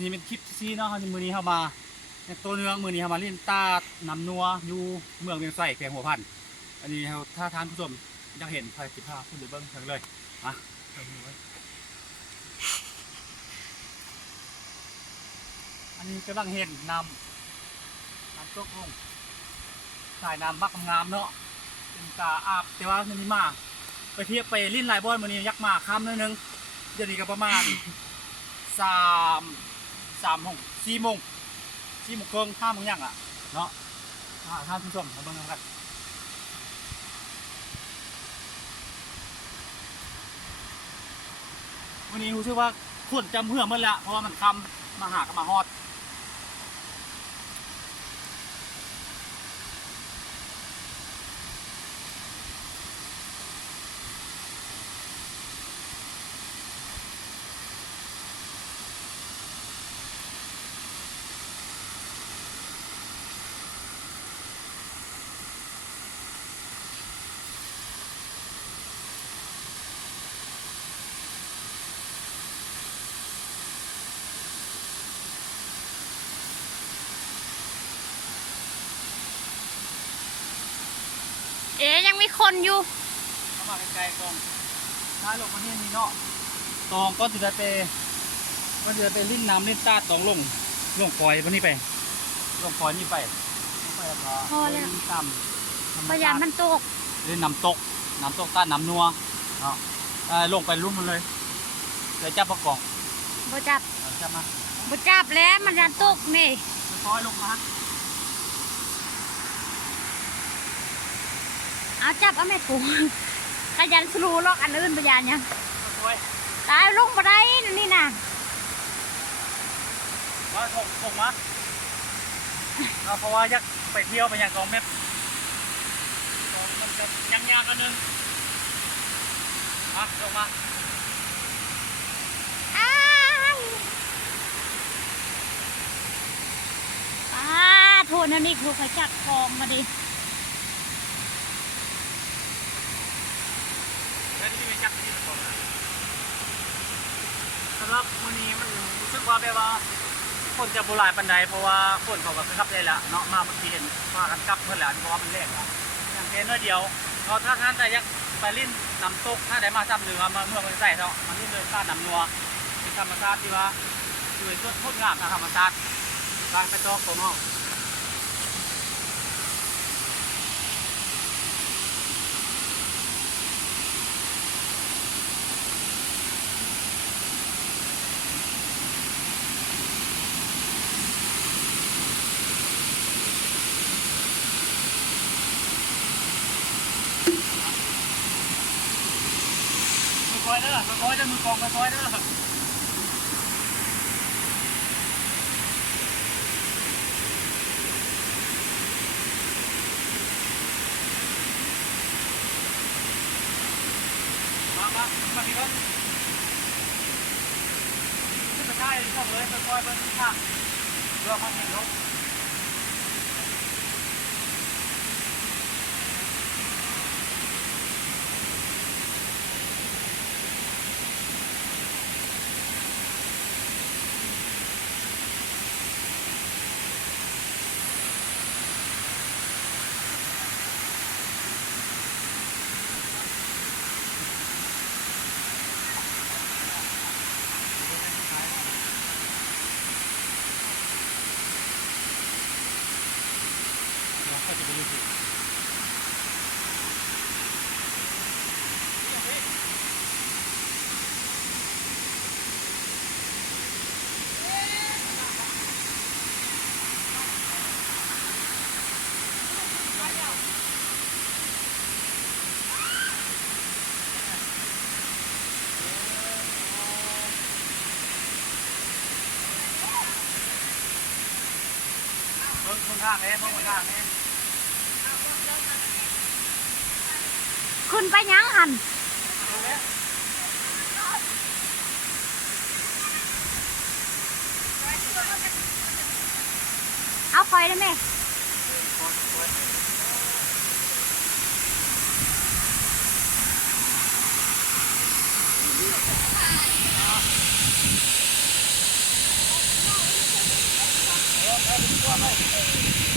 นี้เป็นคลิปซีเนาะมือนี้เข้ามาในตัวเนื้อมือนี้เข้ามาเล่นตาน้ำนัวอยู่เมืองเวียงไส่แขวงหัวพันอันนี้ถ้าท่านผู้ชมอยากเห็นไฟสิบห้าคุณดูเบิ้งเถิงเลยอ่ะอันนี้กำลังเห็นน้ำตกลงสายน้ำบักงามเนาะเป็นตาอาบแต่ว่ามือนี้มาไปเทียบไปลิ้นลายบอลมือนี้ยักมาข้ามนิดนึงเดี๋ยวนี้ก็ประมาณ3 โมง4 โมงครึ่ง5 โมงยังอ่ะเนาะท่านผู้ชมมาเบิ่งกันวันนี้รู้สึกว่าคนจำเพื่อมันละเพราะว่ามันคำมาหากับมาฮอดยังมีคนอยู่เข้ามาไกลๆกองท้ายลงมาที่นี่เนาะตองก็จะไปลิ้นน้ำลิ้นตาตองลงปล่อยวันนี้ไปลงปล่อยนี่ไปแล้วก็ พอแล้ว ตำ พยายามมันตกเล่นน้ำตกต้านน้ำนัวเนาะลงไปลุ่มมันเลยเดี๋ยวจับประกองบ่จับ จับมา บ่จับแล้วมันยันตกนี่ค่อยลงมาเอาจับเอาแม่ถุงขยันสรูลอกอันอื่นพยานยัง ค่อย ตายลงมาได้นี่นะมาส่งมาเพราะว่าอยากไปเที่ยวไปอย่าง2 เมตรมันจะยากๆอันนึงลงมาโทษนะนี่ครูเขาจับคลองมาดิแล้วนี่เป็นจักรที่ตะกอนสำหรับมื้อนี้มันรู้สึกว่าแบบว่าคนจะโบราณปันใดเพราะว่าคนเขาก็ขับได้แล้วเนาะมาเมื่อกี้เห็นว่ากันกลับเมื่อไหร่เพราะว่ามันแรงอย่างเช่นเดียวเราถ้าท่านใดอยากไปลิ้นน้ำตกถ้าได้มาซ้ำหรือมาเมื่อวันใส่เนาะมันนี่เลยต้านน้ำนัวเป็นธรรมชาติที่ว่าอยู่ในส่วนงดงามทางธรรมชาติการไปตอกตรงนอกค่อยๆเด้อค่อยๆเด้อมือกองค่อยๆเด้อมาพี่ครับขึ้นไปได้ช่องเลยค่อยๆเบิ้ลข้างเรือความเห็นเขาก็จะไปดูสิเบิ้งคนข้างนี้เบิ้งคนข้างนี้ขึ้นไปยังหันเอาคอยได้ไหม เ ว่าไป